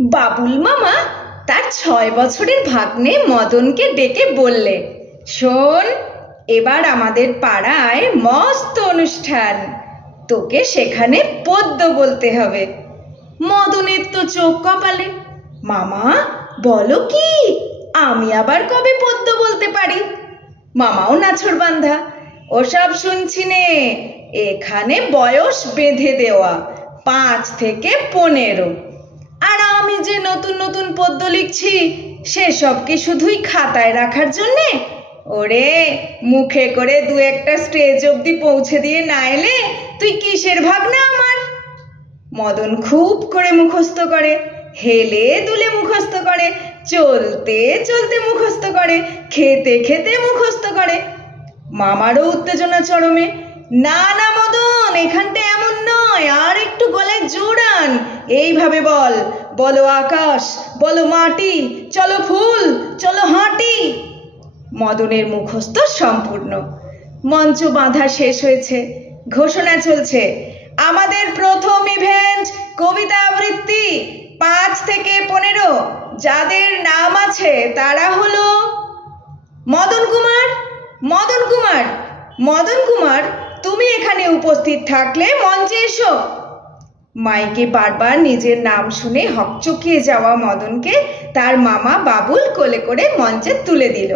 বাবুল মামা তার ৬ বছরের ভাগ্নে মদনকে ডেকে বললে, শোন, এবার আমাদের পাড়ায় মস্ত অনুষ্ঠান, তোকে সেখানে পদ্য বলতে হবে। মদনের তো চোখ কপালে। মামা বলো কি, আমি আবার কবে পদ্য বলতে পারি? মামাও নাছোড়বান্ধা, ওসব শুনছি নে, এখানে বয়স বেঁধে দেওয়া ৫ থেকে ১৫। আর আমি যে নতুন নতুন পদ্য লিখছি সেসব কি শুধুই খাতায় রাখার জন্যে? ওরে, মুখে করে ২-১টা স্টেজ অবধি পৌঁছে দিয়ে না এলে তুই কিসের ভাগনা আমার? মদন খুব করে মুখস্থ করে, হেলে দুলে মুখস্থ করে, চলতে চলতে মুখস্থ করে, খেতে খেতে মুখস্থ করে। মামারও উত্তেজনা চরমে। না না মদন, এখানটা এমন নয়, আর একটু গলায় জোড়ান, এইভাবে বল, বলো আকাশ, বলো মাটি, চলো ফুল, চলো হাঁটি। মদনের মুখস্থ সম্পূর্ণ। মঞ্চ বাঁধা শেষ হয়েছে, ঘোষণা চলছে, আমাদের প্রথম ইভেন্ট কবিতা আবৃত্তি ৫ থেকে ১৫। যাদের নাম আছে তারা হলো মদন কুমার, মদন কুমার, মদন কুমার, তুমি এখানে উপস্থিত থাকলে মঞ্চে এসো। মাইকে বারবার নিজের নাম শুনে হকচকিয়ে যাওয়া মদনকে তার মামা বাবুল কোলে করে মঞ্চে তুলে দিল,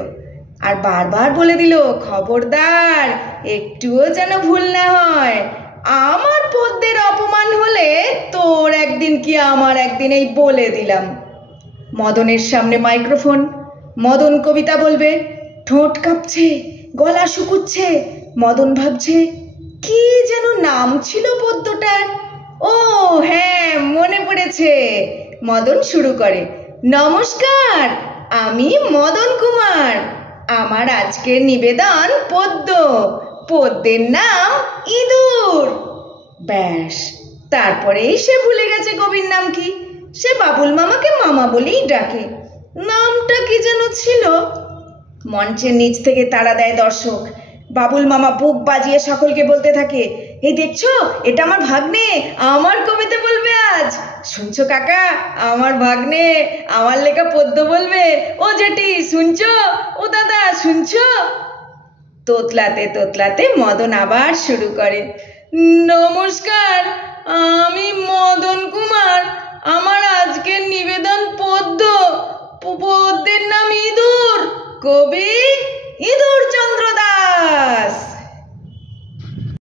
আর বারবার বলে দিল, খবরদার একটুও যেন ভুল না হয়, আমার পদ্যের অপমান হলে তোর একদিন কি আমার একদিন, এই বলে দিলাম। মদনের সামনে মাইক্রোফোন, মদন কবিতা বলবে, ঠোঁট কাঁপছে, গলা শুকুচ্ছে। মদন ভাবছে, কি যেন নাম ছিল পদ্যটার? ও হ্যাঁ, মনে পড়েছে। মদন শুরু করে, নমস্কার, আমি মদন কুমার, আমার আজকের নিবেদন পদ্য, পদ্যের নাম ইঁদুর। ব্যাস, তারপরেই সে ভুলে গেছে কবির নাম কি। সে বাবুল মামাকে মামা বলেই ডাকে। নামটা কি যেন ছিল? মঞ্চের নিচ থেকে তাড়া দেয় দর্শক। বাবুল মামা বুক বাজিয়ে সকলকে বলতে থাকে, এই দেখছো, এটা আমার ভাগ্নে, আমার কবিতা বলবে আজ। শুনছো কাকা, আমার ভাগ্নে আমার লেখা পদ্য বলবে। ও জেঠি শুনছো, ও দাদা শুনছো? তোতলাতে তোতলাতে মদন আবার শুরু করে, নমস্কার, আমি মদন কুমার, আমার আজকের নিবেদন পদ্য, পদ্যের নাম ইঁদুর, কবি ইঁদুর চন্দ্র দাস।